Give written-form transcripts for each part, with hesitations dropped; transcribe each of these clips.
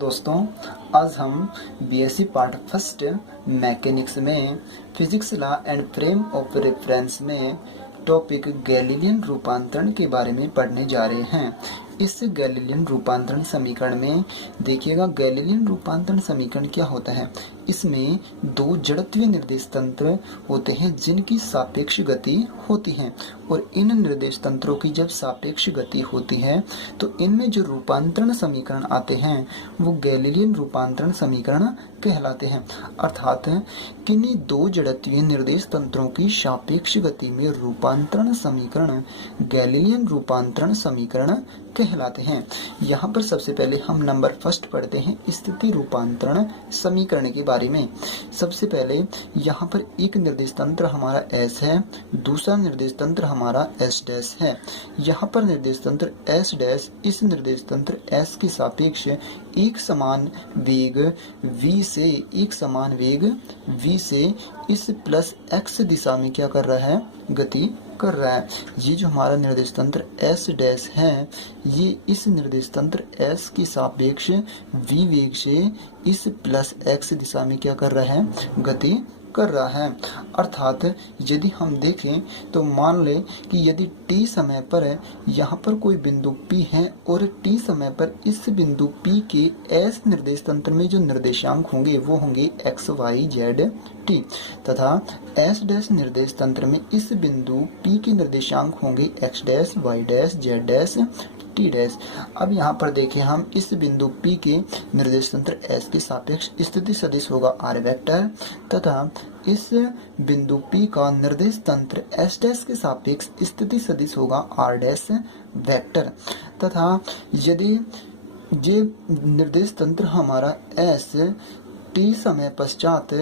दोस्तों, आज हम बीएससी पार्ट फर्स्ट मैकेनिक्स में physics law and frame of reference में टॉपिक गैलीलियन रूपांतरण के बारे में पढ़ने जा रहे हैं। इस गैलीलियन रूपांतरण समीकरण में देखिएगा, गैलीलियन रूपांतरण समीकरण क्या होता है। इसमें दो जड़त्वीय निर्देश तंत्र होते हैं जिनकी सापेक्ष गति होती है, और इन निर्देश तंत्रों की जब सापेक्ष गति होती है तो इनमें जो रूपांतरण समीकरण आते हैं वो गैलीलियन रूपांतरण समीकरण कहलाते हैं। अर्थात किन्हीं दो जड़त्वीय निर्देश तंत्रों की सापेक्ष गति में रूपांतरण समीकरण गैलीलियन रूपांतरण समीकरण कहलाते हैं। यहाँ पर सबसे पहले हम नंबर फर्स्ट पढ़ते हैं स्थिति रूपांतरण समीकरण के बारे में। सबसे पहले यहाँ पर एक निर्देश तंत्र हमारा S है, दूसरा निर्देश तंत्र हमारा S डैश है। यहाँ पर निर्देश तंत्र S डैश इस निर्देश तंत्र S के सापेक्ष एक समान वेग v से इस प्लस x दिशा में क्या कर रहा है, गति कर रहा है। ये जो हमारा निर्देश तंत्र S डैश है, ये इस निर्देश तंत्र S के सापेक्ष v वेग से इस प्लस x दिशा में क्या कर रहा है, गति कर रहा है। अर्थात यदि हम देखें तो मान लें कि यदि t समय पर यहाँ पर कोई बिंदु P है और t समय पर इस बिंदु P के S निर्देश तंत्र में जो निर्देशांक होंगे वो होंगे x y z t, तथा S डैश निर्देश तंत्र में इस बिंदु P के निर्देशांक होंगे x dash y dash z dash t dash. अब यहाँ पर देखें, हम इस बिंदु P के निर्देश तंत्र S के सापेक्ष स्थिति सदिश होगा r वेक्टर, तथा इस बिंदु P का निर्देश तंत्र S डैश के सापेक्ष स्थिति सदिश होगा r डैश वेक्टर। तथा यदि ये निर्देश तंत्र हमारा S t समय पश्चात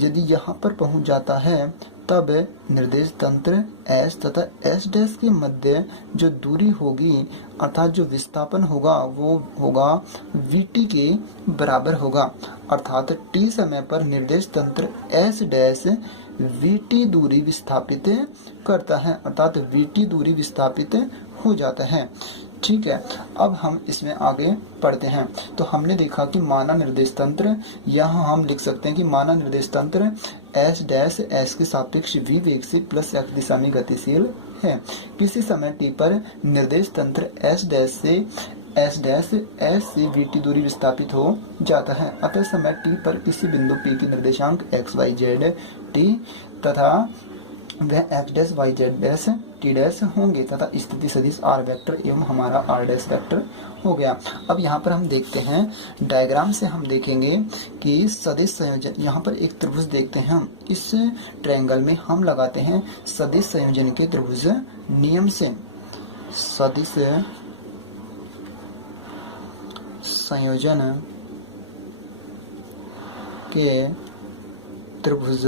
यदि यहाँ पर पहुँच जाता है, तब निर्देश तंत्र S तथा S डैश के मध्य जो दूरी होगी अर्थात जो विस्थापन होगा वो होगा Vt के बराबर होगा। अर्थात t समय पर निर्देश तंत्र S डैश Vt दूरी विस्थापित करता है, अर्थात Vt दूरी विस्थापित हो जाता है। ठीक है, अब हम इसमें आगे पढ़ते हैं। तो हमने देखा कि माना निर्देश तंत्र, यहाँ हम लिख सकते हैं कि माना निर्देश तंत्र S डैश S के सापेक्ष v वेग से प्लस x दिशा में गतिशील है। किसी समय t पर निर्देश तंत्र S डैश से Vt दूरी विस्थापित हो जाता है। अतः समय t पर किसी बिंदु P की निर्देशांक x y z t तथा वह x dash y z dash t dash होंगे, तथा स्थिति सदिश r वेक्टर एवं हमारा r डैश वेक्टर हो गया। अब यहाँ पर हम देखते हैं डायग्राम से, हम देखेंगे कि सदिश संयोजन, यहाँ पर एक त्रिभुज देखते हैं हम। इस ट्रायंगल में हम लगाते हैं सदिश संयोजन के त्रिभुज नियम से। सदिश संयोजन के त्रिभुज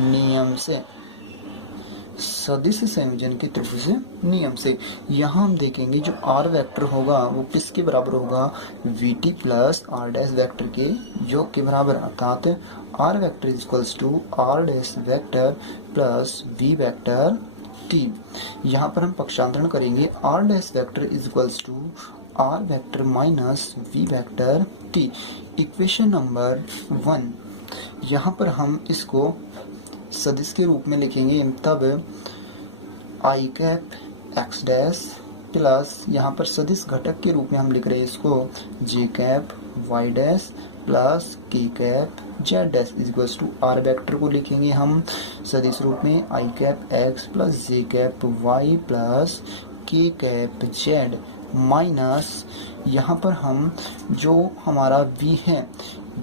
नियम से, सदिश संयोजन के त्रिभुज नियम से यहाँ हम देखेंगे जो r वेक्टर होगा वो किसके बराबर होगा, Vt plus r dash vector के योग के बराबर। अर्थात r vector is equals to r dash vector plus v vector t। यहाँ पर हम पक्षांतरण करेंगे, r dash vector is equals to r vector minus v vector t। Equation number 1, यहाँ पर हम इसको सदिश के रूप में लिखेंगे, तब i cap x dash plus यहाँ पर सदिश घटक के रूप में हम लिख रहे हैं इसको j cap y dash plus k cap z dash is equals to r vector को लिखेंगे हम सदिश रूप में i cap x plus j cap y plus k cap z minus यहाँ पर हम जो हमारा v है,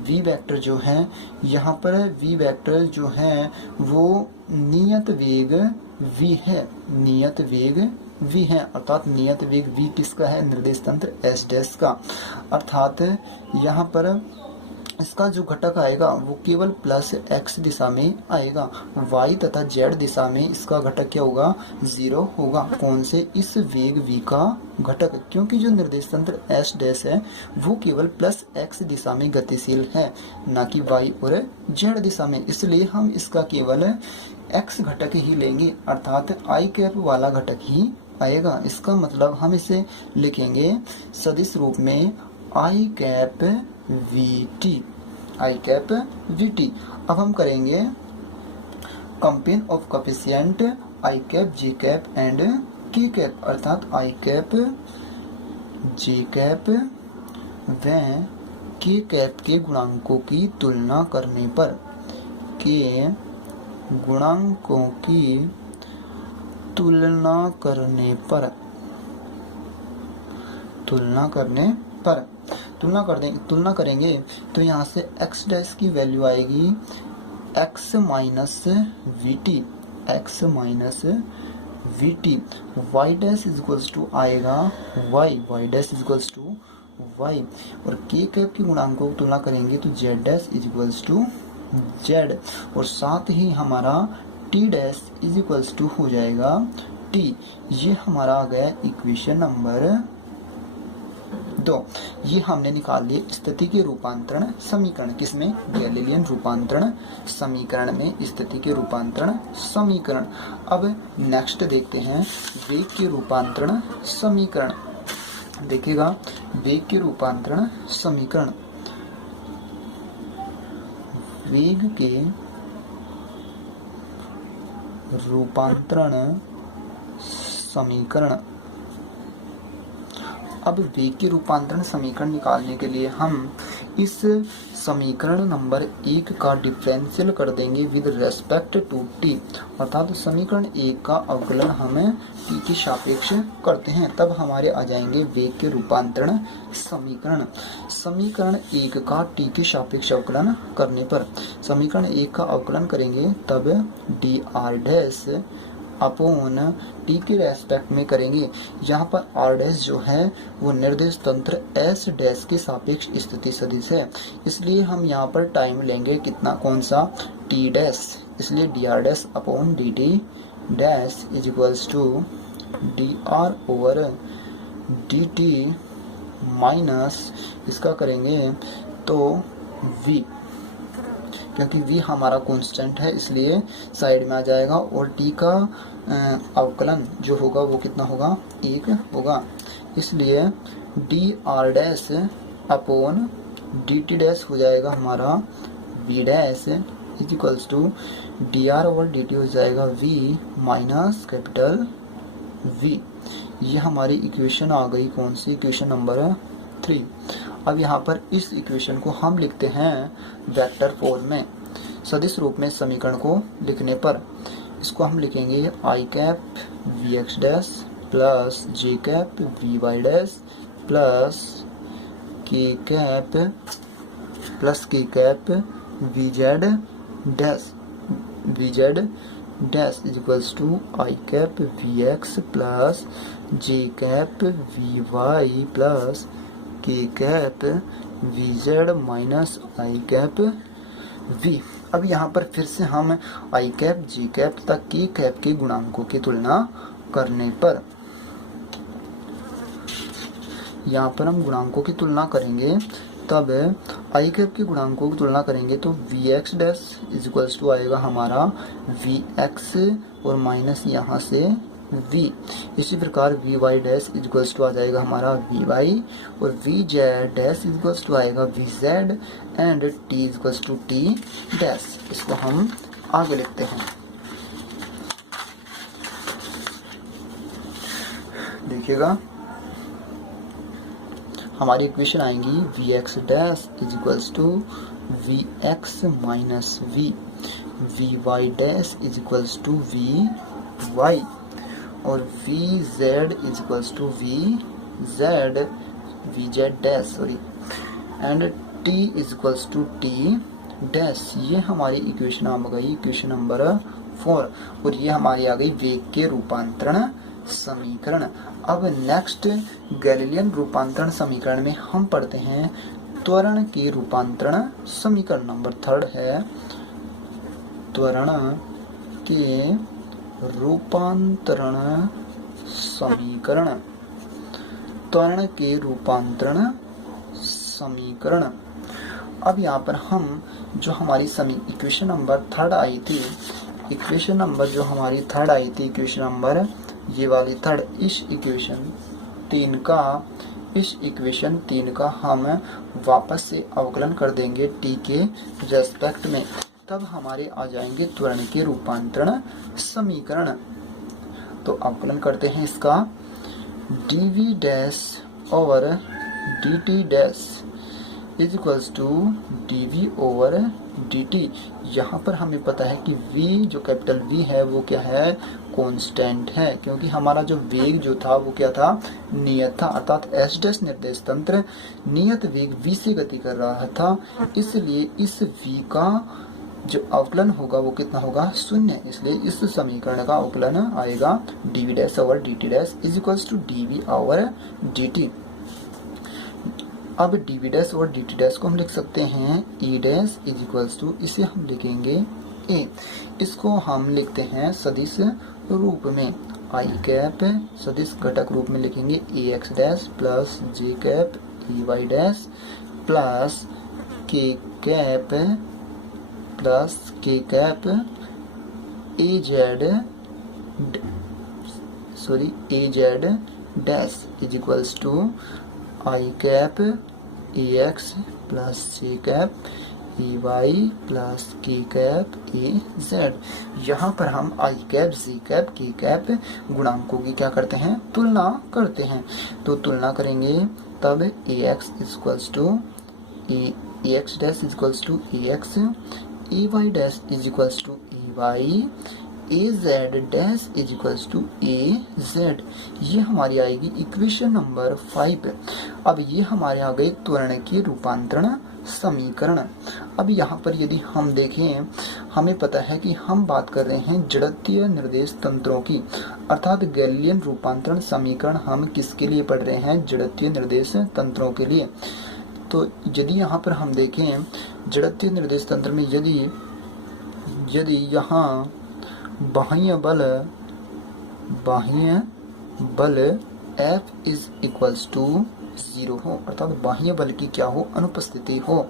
v वेक्टर जो है, यहाँ पर v वेक्टर जो है वो नियत वेग v है, नियत वेग v है। अर्थात नियत वेग v किसका है, निर्देश तंत्र S डैश का। अर्थात यहाँ पर इसका जो घटक आएगा वो केवल प्लस x दिशा में आएगा, y तथा z दिशा में इसका घटक क्या होगा, 0 होगा। कौन से, इस वेग v का घटक, क्योंकि जो निर्देश तंत्र S डैश है वो केवल प्लस x दिशा में गतिशील है, ना कि y और z दिशा में, इसलिए हम इसका केवल x घटक ही लेंगे, अर्थात i कैप वाला घटक ही आएगा। इसका मतलब हम इसे लिखेंगे सदिश रूप में आई cap we T, I cap we T. अब हम करेंगे campaign of coefficient I cap J cap and के कैप, अर्थात आई कैप जे कैप व के कैप के गुणांकों की तुलना करने पर, के गुणांकों की तुलना करने पर, तुलना करेंगे तो यहाँ से x डैश की वैल्यू आएगी x minus v t, x minus v t. Y dash is equals to आएगा y, y dash is equals to y। और के कैप की गुणांकों की तुलना करेंगे तो z dash is equals to z, और साथ ही हमारा t dash is equals to हो जाएगा t। ये हमारा आ गया इक्वेशन नंबर 2। ये हमने निकाल लिए स्थिति के रूपांतरण समीकरण, किसमें? गैलीलियन रूपांतरण समीकरण में स्थिति के रूपांतरण समीकरण। अब नेक्स्ट देखते हैं वेग के रूपांतरण समीकरण। देखिएगा वेग के रूपांतरण समीकरण, वेग के रूपांतरण समीकरण। अब वेग के रूपांतरण समीकरण निकालने के लिए हम इस समीकरण नंबर 1 का डिफरेंशियल कर देंगे विद रेस्पेक्ट टू टी, अर्थात समीकरण 1 का अवकलन हम टी के सापेक्ष करते हैं, तब हमारे आ जाएंगे वेग के रूपांतरण समीकरण। समीकरण 1 का टी के सापेक्ष अवकलन करने पर, समीकरण 1 का अवकलन करेंगे तब D r dash upon T के रेस्पेक्ट में करेंगे। यहाँ पर आर डैश जो है वो निर्देश तंत्र एस डैश के सापेक्ष स्थिति सदिश है, इसलिए हम यहाँ पर टाइम लेंगे कितना, कौन सा, टी डैश। इसलिए d r dash upon d t dash is equals to d r over d t minus इसका करेंगे तो वी, क्योंकि v हमारा कांस्टेंट है इसलिए साइड में आ जाएगा, और t का अवकलन जो होगा वो कितना होगा, 1 होगा। इसलिए d r dash upon d t dash हो जाएगा हमारा v dash is equals to d r over d t हो जाएगा v माइनस कैपिटल v। ये हमारी इक्वेशन आ गई, कौन सी, इक्वेशन नंबर 3। अब यहाँ पर इस इक्वेशन को हम लिखते हैं वेक्टर फॉर्म में, सदिश रूप में समीकरण को लिखने पर इसको हम लिखेंगे I cap V x dash plus J cap V Y dash plus K cap V Z dash is equals to I cap V X plus J cap V Y plus K cap V Z minus I cap V. अब यहाँ पर फिर से हम आई cap जी cap तक के cap के गुणांकों की तुलना करने पर, यहाँ पर हम गुणांकों की तुलना करेंगे तब आई कैप के गुणांकों की तुलना करेंगे तो v x dash is equals to आएगा हमारा वी एक्स और माइनस यहाँ से v। इसी प्रकार V Y dash is equals to आ जाएगा हमारा वी वाई, और V Z dash is equals to आएगा V Z and T is equals to T dash. इसको हम आगे लिखते हैं। देखिएगा हमारी इक्वेशन आएंगी V x dash is equals to V X minus V Y dash is equals to V Y, और V Z is equals to V Z dash sorry, and T is equals to T dash. ये हमारी equation आ गई equation number 4, और ये हमारी आ गई वेग के रूपांतरण समीकरण। अब नेक्स्ट गैलीलियन रूपांतरण समीकरण में हम पढ़ते हैं त्वरण के रूपांतरण समीकरण। नंबर 3 है त्वरण के रूपांतरण समीकरण। त्वरण के रूपांतरण समीकरण। अब यहाँ पर हम जो हमारी इक्वेशन नंबर 3 आई थी, इक्वेशन नंबर जो हमारी 3 आई थी, इक्वेशन नंबर ये वाली 3, इस इक्वेशन 3 का इस इक्वेशन 3 का हम वापस से अवकलन कर देंगे t के रेस्पेक्ट में, तब हमारे आ जाएंगे त्वरण के रूपांतरण समीकरण। तो अवकलन करते हैं इसका, dv dash over dt dash is equals to dv over dt। यहाँ पर हमें पता है कि v जो कैपिटल V है वो क्या है, कांस्टेंट है, क्योंकि हमारा जो वेग जो था वो क्या था, नियत था, अर्थात s डैश निर्देश तंत्र नियत वेग v से गति कर रहा था, इसलिए इस v का जो अवकलन होगा वो कितना होगा, शून्य। इसलिए इस समीकरण का अवकलन आएगा dv dash over dt dash is equals to dv over dt। अब dv डैश और dt डैश को हम लिख सकते हैं e dash is equals to, इसे हम लिखेंगे a, इसको हम लिखते हैं सदिश रूप में, i कैप सदिश घटक रूप में लिखेंगे ax dash plus j cap ey dash plus k cap plus k cap az dash is equals to i cap ax plus j cap ey plus k cap az। यहाँ पर हम i cap j cap k cap गुणांकों की क्या करते हैं, तुलना करते हैं। तो तुलना करेंगे तब ax equals to ax dash equals to ax, ay dash is equals to ay, az dash is equals to az। ये हमारी आएगी इक्वेशन नंबर 5। अब ये हमारे आ गए त्वरण के रूपांतरण समीकरण। अब यहाँ पर यदि हम देखें, हमें पता है कि हम बात कर रहे हैं जड़त्वीय निर्देश तंत्रों की, अर्थात गैलीलियन रूपांतरण समीकरण हम किसके लिए पढ़ रहे हैं, जड़त्वीय निर्देश तंत्रों के लिए। तो यदि यहाँ पर हम देखें जड़त्वीय निर्देश तंत्र में यदि यहाँ बाह्य बल F इज इक्वल्स टू 0 हो, अर्थात बाह्य बल की क्या हो, अनुपस्थिति हो,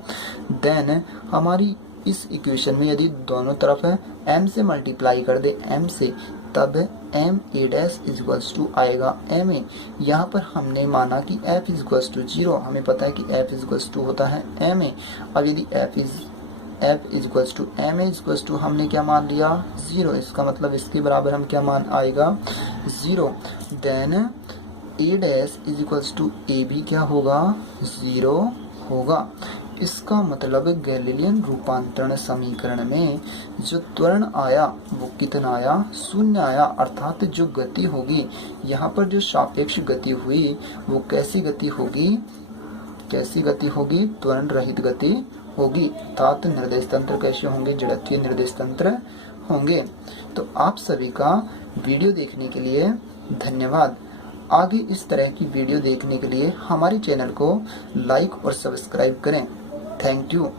देन हमारी इस इक्वेशन में यदि दोनों तरफ m से मल्टीप्लाई कर दे m से, तब m a dash is equals to आएगा m a। यहाँ पर हमने माना कि F इज इक्वल्स टू 0, हमें पता है कि F इज इक्वल्स टू होता है m a। अब यदि F is equals to m a is equals to हमने क्या मान लिया, 0, इसका मतलब इसके बराबर हम क्या मान आएगा, 0। Then a dash is equals to a भी क्या होगा, 0 होगा। इसका मतलब गैलीलियन रूपांतरण समीकरण में जो त्वरण आया वो कितना आया, 0 आया, अर्थात जो गति होगी यहाँ पर जो सापेक्ष गति हुई वो कैसी गति होगी, त्वरण रहित गति होगी, अर्थात निर्देश तंत्र कैसे होंगे, जड़त्वीय निर्देश तंत्र होंगे। तो आप सभी का वीडियो देखने के लिए धन्यवाद। आगे इस तरह की वीडियो देखने के लिए हमारे चैनल को लाइक और सब्सक्राइब करें। Thank you.